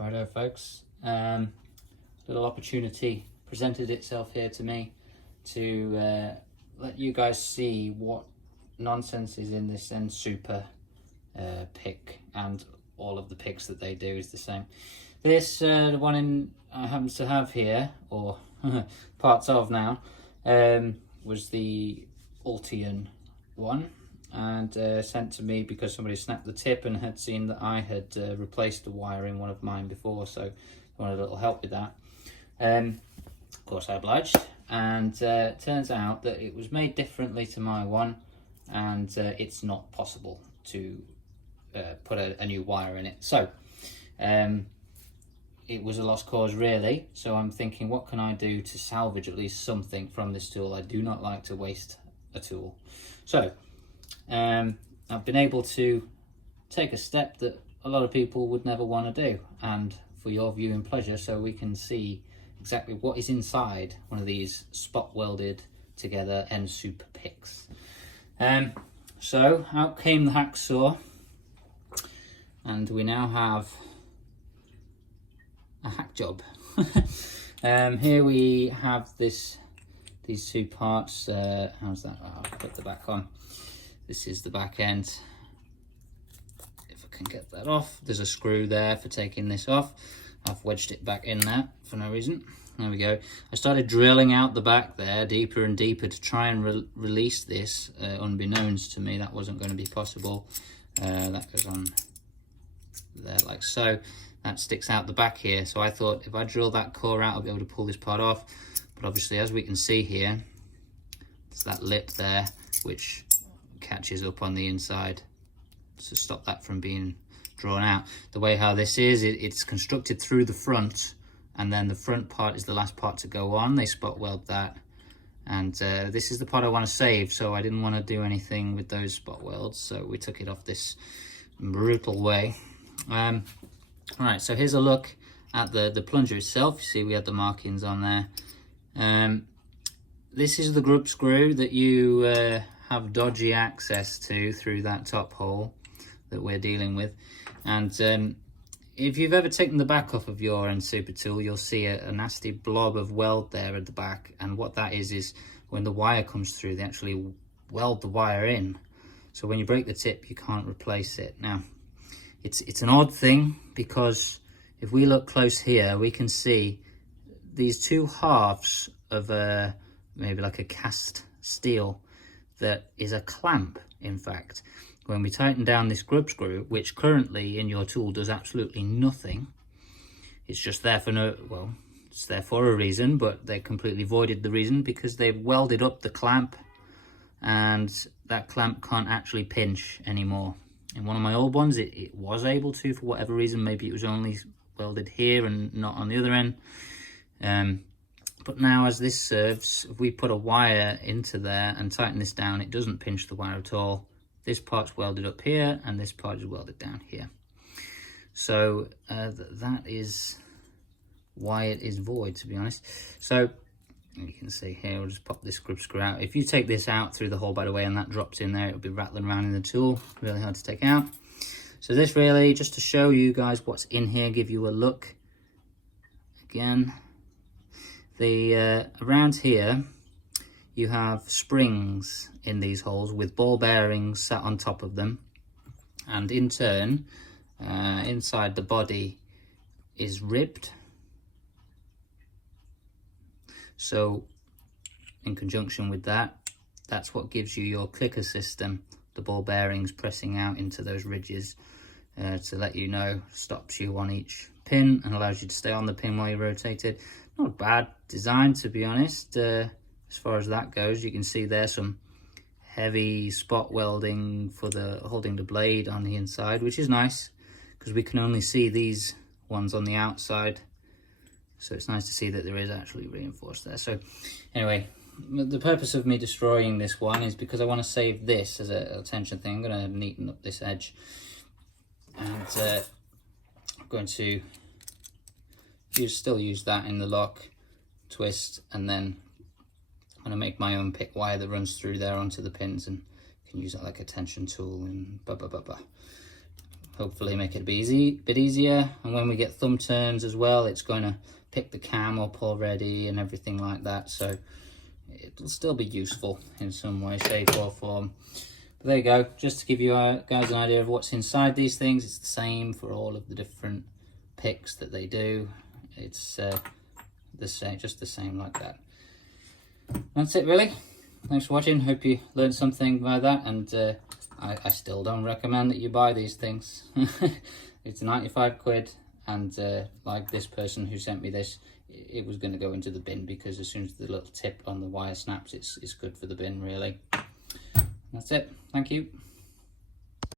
Righto folks, little opportunity presented itself here to me to let you guys see what nonsense is in this Nsuper pick, and all of the picks that they do is the same. This, the one I happen to have here, or parts of now, was the Ultian one, and sent to me because somebody snapped the tip and had seen that I had replaced the wire in one of mine before, so I wanted a little help with that. Of course I obliged, and turns out that it was made differently to my one, and it's not possible to put a new wire in it. So it was a lost cause really, so I'm thinking, what can I do to salvage at least something from this tool? I do not like to waste a tool. So I've been able to take a step that a lot of people would never want to do, and for your viewing pleasure, so we can see exactly what is inside one of these spot welded together Nsuper picks. So out came the hacksaw, and we now have a hack job. Here we have these two parts. How's that? I'll put the back on. This is the back end. If I can get that off, there's a screw there for taking this off. I've wedged it back in there for no reason. There we go. I started drilling out the back there deeper and deeper to try and release this. Unbeknownst to me, that wasn't going to be possible. That goes on there like so. That sticks out the back here. So I thought if I drill that core out, I'll be able to pull this part off. But obviously, as we can see here, there's that lip there, which catches up on the inside to stop that from being drawn out. The way how this is, it's constructed through the front, and then the front part is the last part to go on. They spot weld that, and this is the part I want to save, so I didn't want to do anything with those spot welds, so we took it off this brutal way. All right, so here's a look at the plunger itself. You see we had the markings on there. This is the grub screw that you have dodgy access to through that top hole that we're dealing with. And if you've ever taken the back off of your Nsuper tool, you'll see a nasty blob of weld there at the back. And what that is when the wire comes through, they actually weld the wire in. So when you break the tip, you can't replace it. Now, it's an odd thing, because if we look close here, we can see these two halves of maybe like a cast steel that is a clamp, in fact. When we tighten down this grub screw, which currently in your tool does absolutely nothing, it's just there for it's there for a reason, but they completely voided the reason because they've welded up the clamp, and that clamp can't actually pinch anymore. In one of my old ones, it was able to, for whatever reason. Maybe it was only welded here and not on the other end. But now, as this serves, if we put a wire into there and tighten this down, it doesn't pinch the wire at all. This part's welded up here, and this part is welded down here. So that is why it is void, to be honest. So you can see here, we'll just pop this grub screw out. If you take this out through the hole, by the way, and that drops in there, it'll be rattling around in the tool. Really hard to take out. So this really, just to show you guys what's in here, give you a look again. Around here, you have springs in these holes with ball bearings sat on top of them, and in turn, inside the body is ribbed. So in conjunction with that, that's what gives you your clicker system, the ball bearings pressing out into those ridges to let you know, stops you on each pin and allows you to stay on the pin while you rotate it. Not a bad design, to be honest. As far as that goes, you can see there's some heavy spot welding for holding the blade on the inside, which is nice because we can only see these ones on the outside. So it's nice to see that there is actually reinforced there. So anyway, the purpose of me destroying this one is because I want to save this as a tension thing. I'm going to neaten up this edge, and I'm going to still use that in the lock, twist, and then I'm going to make my own pick wire that runs through there onto the pins, and you can use it like a tension tool and blah blah blah blah. hopefully make it a bit easier. And when we get thumb turns as well, it's going to pick the cam up already and everything like that. So it'll still be useful in some way, shape or form. But there you go, just to give you guys an idea of what's inside these things. It's the same for all of the different picks that they do. It's the same, just the same like that. That's it really. Thanks for watching. Hope you learned something by that, and I still don't recommend that you buy these things. It's 95 quid, and like this person who sent me this, it was going to go into the bin, because as soon as the little tip on the wire snaps, it's good for the bin really. That's it. Thank you.